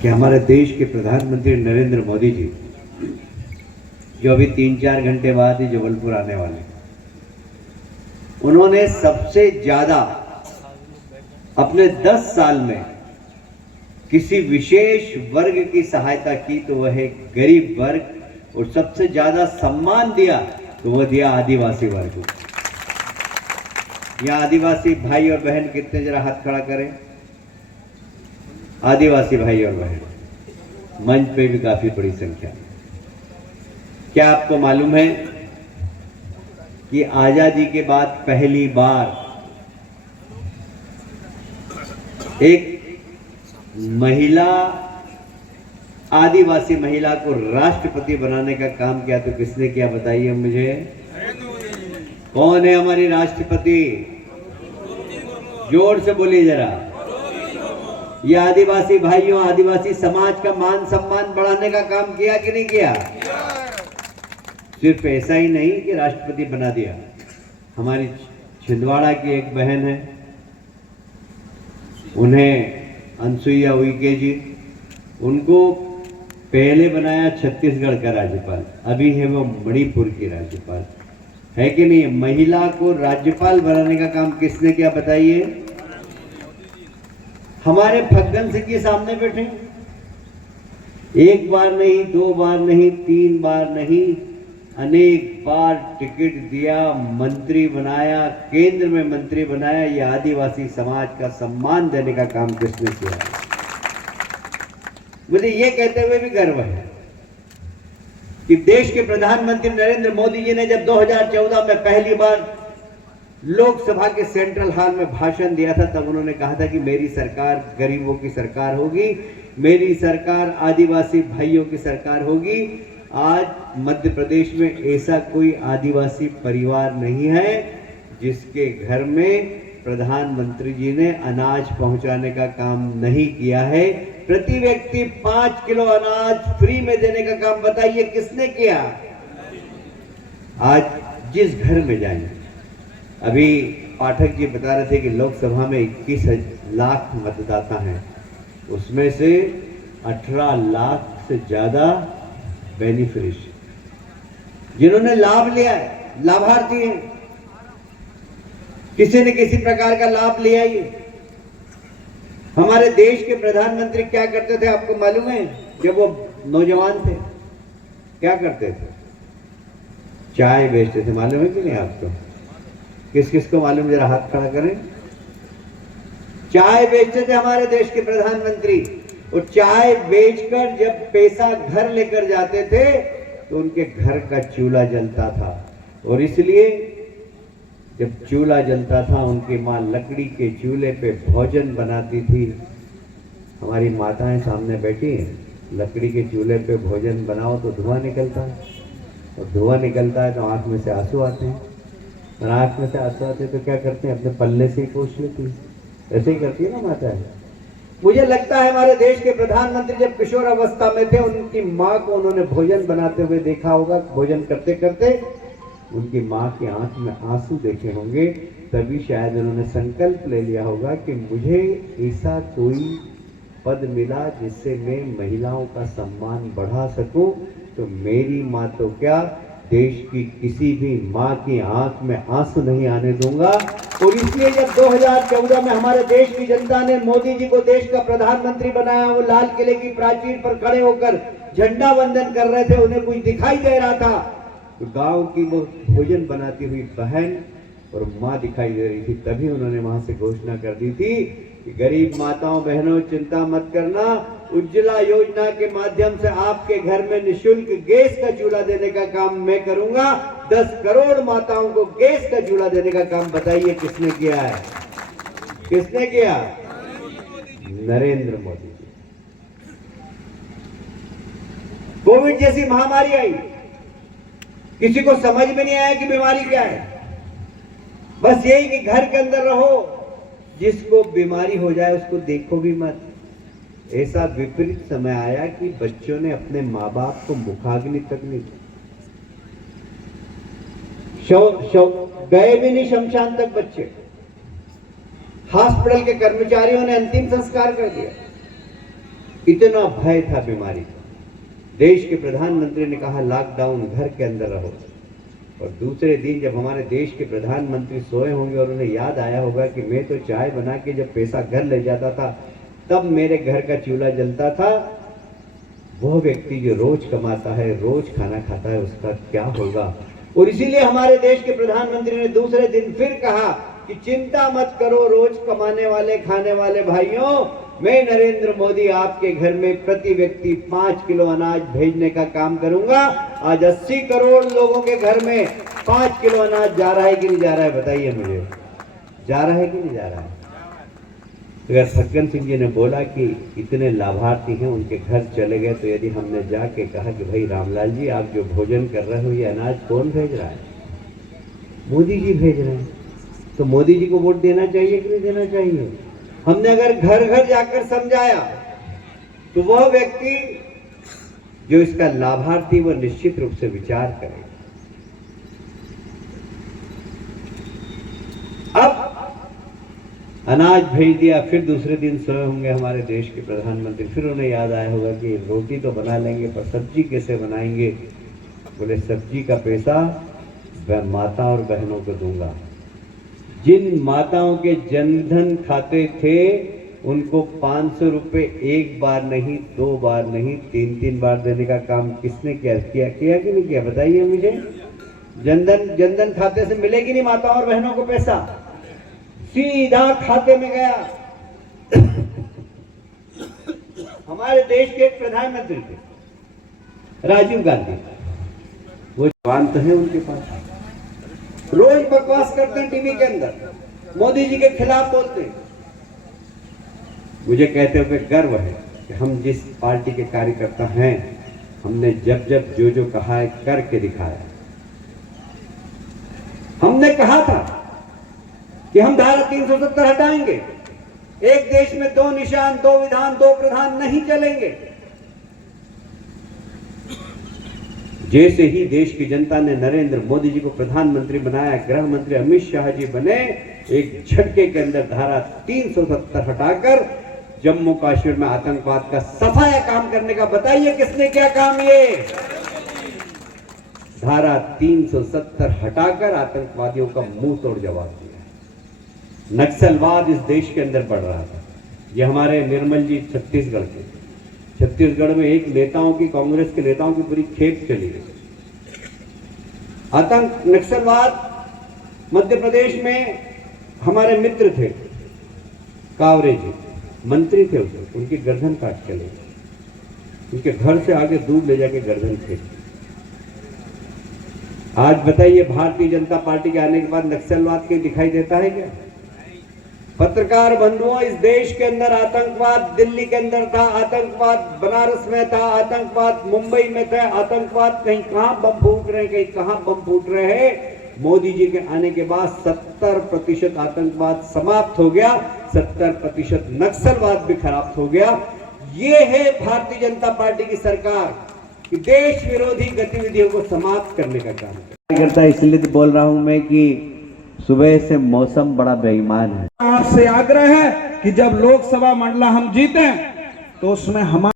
कि हमारे देश के प्रधानमंत्री नरेंद्र मोदी जी, जो अभी 3-4 घंटे बाद ही जबलपुर आने वाले, उन्होंने सबसे ज्यादा अपने 10 साल में किसी विशेष वर्ग की सहायता की तो वह है गरीब वर्ग, और सबसे ज्यादा सम्मान दिया तो वह दिया आदिवासी वर्ग को। यहां आदिवासी भाई और बहन कितने, जरा हाथ खड़ा करें। आदिवासी भाई और बहन मंच पे भी काफी बड़ी संख्या। क्या आपको मालूम है कि आजादी के बाद पहली बार एक महिला, आदिवासी महिला को राष्ट्रपति बनाने का काम किया? तो किसने किया बताइए मुझे। कौन है हमारी राष्ट्रपति? जोर से बोलिए जरा। ये आदिवासी भाइयों, आदिवासी समाज का मान सम्मान बढ़ाने का काम किया कि नहीं किया? सिर्फ ऐसा ही नहीं कि राष्ट्रपति बना दिया। हमारी छिंदवाड़ा की एक बहन है, उन्हें अनसुईया उइके जी, उनको पहले बनाया छत्तीसगढ़ का राज्यपाल, अभी है वो मणिपुर की राज्यपाल, है कि नहीं? महिला को राज्यपाल बनाने का काम किसने किया बताइए? हमारे फग्गन सिंह के सामने बैठे, एक बार नहीं, 2 बार नहीं, 3 बार नहीं, अनेक बार टिकट दिया, मंत्री बनाया, केंद्र में मंत्री बनाया। ये आदिवासी समाज का सम्मान देने का काम किसने किया? मुझे ये कहते हुए भी गर्व है कि देश के प्रधानमंत्री नरेंद्र मोदी जी ने जब 2014 में पहली बार लोकसभा के सेंट्रल हॉल में भाषण दिया था, तब उन्होंने कहा था कि मेरी सरकार गरीबों की सरकार होगी, मेरी सरकार आदिवासी भाइयों की सरकार होगी। आज मध्य प्रदेश में ऐसा कोई आदिवासी परिवार नहीं है जिसके घर में प्रधानमंत्री जी ने अनाज पहुंचाने का काम नहीं किया है। प्रति व्यक्ति 5 किलो अनाज फ्री में देने का काम बताइए किसने किया? आज जिस घर में जाएंगे, अभी पाठक जी बता रहे थे कि लोकसभा में 21 लाख मतदाता हैं, उसमें से 18 लाख से ज्यादा बेनिफिशियरी जिन्होंने लाभ लिया है, लाभार्थी हैं, किसी न किसी प्रकार का लाभ लिया ही। हमारे देश के प्रधानमंत्री क्या करते थे आपको मालूम है? जब वो नौजवान थे क्या करते थे? चाय बेचते थे। मालूम है कि नहीं आपको? किस किस को मालूम, जरा हाथ खड़ा करें। चाय बेचते थे हमारे देश के प्रधानमंत्री, और चाय बेचकर जब पैसा घर लेकर जाते थे तो उनके घर का चूल्हा जलता था, और इसलिए जब चूल्हा जलता था उनकी माँ लकड़ी के चूल्हे पे भोजन बनाती थी। हमारी माताएं सामने बैठी हैं, लकड़ी के चूल्हे पे भोजन बनाओ तो धुआं निकलता है, और धुआं निकलता है तो आंख में से आंसू आते हैं, और आंख में से आंसू आते हैं तो क्या करते हैं? अपने पल्ले से ही पोंछ लेती है। ऐसे ही करती है ना माताएं। मुझे लगता है हमारे देश के प्रधानमंत्री जब किशोर अवस्था में थे, उनकी माँ को उन्होंने भोजन बनाते हुए देखा होगा, भोजन करते करते उनकी माँ की आंख में आंसू देखे होंगे, तभी शायद उन्होंने संकल्प ले लिया होगा कि मुझे ऐसा कोई पद मिला जिससे मैं महिलाओं का सम्मान बढ़ा सकूं, तो मेरी माँ तो क्या, देश की किसी भी माँ की आंख में आंसू नहीं आने दूंगा। और इसलिए जब 2014 में हमारे देश की जनता ने मोदी जी को देश का प्रधानमंत्री बनाया, वो लाल किले की प्राचीर पर खड़े होकर झंडा वंदन कर रहे थे, उन्हें कुछ दिखाई दे रहा था, तो गांव की वो भोजन बनाती हुई बहन और माँ दिखाई दे रही थी, तभी उन्होंने वहां से घोषणा कर दी थी कि गरीब माताओं बहनों चिंता मत करना, उज्ज्वला योजना के माध्यम से आपके घर में निःशुल्क गैस का चूल्हा देने का काम मैं करूंगा। 10 करोड़ माताओं को गैस का चूल्हा देने का काम बताइए किसने किया है? किसने किया? नरेंद्र मोदी जी। कोविड जैसी महामारी आई, किसी को समझ में नहीं आया कि बीमारी क्या है, बस यही कि घर के अंदर रहो, जिसको बीमारी हो जाए उसको देखो भी मत। ऐसा विपरीत समय आया कि बच्चों ने अपने माँ बाप को मुखाग्नि तक नहीं, गए भी नहीं शमशान तक बच्चे। हॉस्पिटल के कर्मचारियों ने अंतिम संस्कार कर दिया। इतना भय था बीमारी का। देश के प्रधानमंत्री ने कहा लॉकडाउन, घर के अंदर रहो। और दूसरे दिन जब हमारे देश के प्रधानमंत्री सोए होंगे और उन्हें याद आया होगा कि मैं तो चाय बना के जब पैसा घर ले जाता था तब मेरे घर का चूल्हा जलता था, वो व्यक्ति जो रोज कमाता है, रोज खाना खाता है, उसका क्या होगा। और इसीलिए हमारे देश के प्रधानमंत्री ने दूसरे दिन फिर कहा कि चिंता मत करो रोज कमाने वाले खाने वाले भाइयों, मैं नरेंद्र मोदी आपके घर में प्रति व्यक्ति 5 किलो अनाज भेजने का काम करूंगा। आज 80 करोड़ लोगों के घर में 5 किलो अनाज जा रहा है कि नहीं जा रहा है, बताइए मुझे, जा रहा है कि नहीं जा रहा है। अगर फग्गन सिंह जी ने बोला कि इतने लाभार्थी हैं उनके घर चले गए, तो यदि हमने जाके कहा कि भाई रामलाल जी आप जो भोजन कर रहे हो ये अनाज कौन भेज रहा है, मोदी जी भेज रहे हैं, तो मोदी जी को वोट देना चाहिए कि नहीं देना चाहिए। हमने अगर घर घर जाकर समझाया तो वह व्यक्ति जो इसका लाभार्थी वो निश्चित रूप से विचार करेगा। अब अनाज भेज दिया, फिर दूसरे दिन सोए होंगे हमारे देश के प्रधानमंत्री, फिर उन्हें याद आया होगा कि रोटी तो बना लेंगे पर सब्जी कैसे बनाएंगे। बोले सब्जी का पैसा मैं माता और बहनों को दूंगा। जिन माताओं के जनधन खाते थे उनको 500 रुपए एक बार नहीं, 2 बार नहीं, 3 बार देने का काम किसने किया कि नहीं किया, बताइए मुझे। जनधन खाते से मिलेगी नहीं माताओं और बहनों को पैसा, सीधा खाते में गया। हमारे देश के एक प्रधानमंत्री थे राजीव गांधी, वो जवान तो है उनके पास, रोज बकवास करते हैं टीवी के अंदर, मोदी जी के खिलाफ बोलते हैं। मुझे कहते हुए गर्व है कि हम जिस पार्टी के कार्यकर्ता हैं, हमने जब जब जो कहा है करके दिखाया। हमने कहा था कि हम धारा 370 हटाएंगे, एक देश में 2 निशान, 2 विधान, 2 प्रधान नहीं चलेंगे। जैसे ही देश की जनता ने नरेंद्र मोदी जी को प्रधानमंत्री बनाया, गृह मंत्री अमित शाह जी बने, एक झटके के अंदर धारा 370 हटाकर जम्मू कश्मीर में आतंकवाद का सफाया काम करने का, बताइए किसने क्या काम, ये धारा 370 हटाकर आतंकवादियों का मुंह तोड़ जवाब दिया। नक्सलवाद इस देश के अंदर बढ़ रहा था। ये हमारे निर्मल जी छत्तीसगढ़ के, छत्तीसगढ़ में एक नेताओं की, कांग्रेस के नेताओं की पूरी खेप चली गई। आतंक नक्सलवाद मध्य प्रदेश में हमारे मित्र थे कावरे जी, मंत्री थे उसे, उनकी गर्दन काट के ले, उनके घर से आगे दूर ले जाके गर्दन फेंक। आज बताइए भारतीय जनता पार्टी के आने के बाद नक्सलवाद के दिखाई देता है क्या। पत्रकार बंधुओं, इस देश के अंदर आतंकवाद दिल्ली के अंदर था, आतंकवाद बनारस में था, आतंकवाद मुंबई में था, आतंकवाद कहीं कहां बम फूट रहे, कहीं कहां बम फूट रहे हैं। मोदी जी के आने के बाद 70% आतंकवाद समाप्त हो गया, 70% नक्सलवाद भी खराब हो गया। ये है भारतीय जनता पार्टी की सरकार कि देश विरोधी गतिविधियों को समाप्त करने का काम करता है। इसलिए तो बोल रहा हूं मैं कि सुबह से मौसम बड़ा बेईमान है। आपसे आग्रह है कि जब लोकसभा मंडला हम जीते तो उसमें हमारे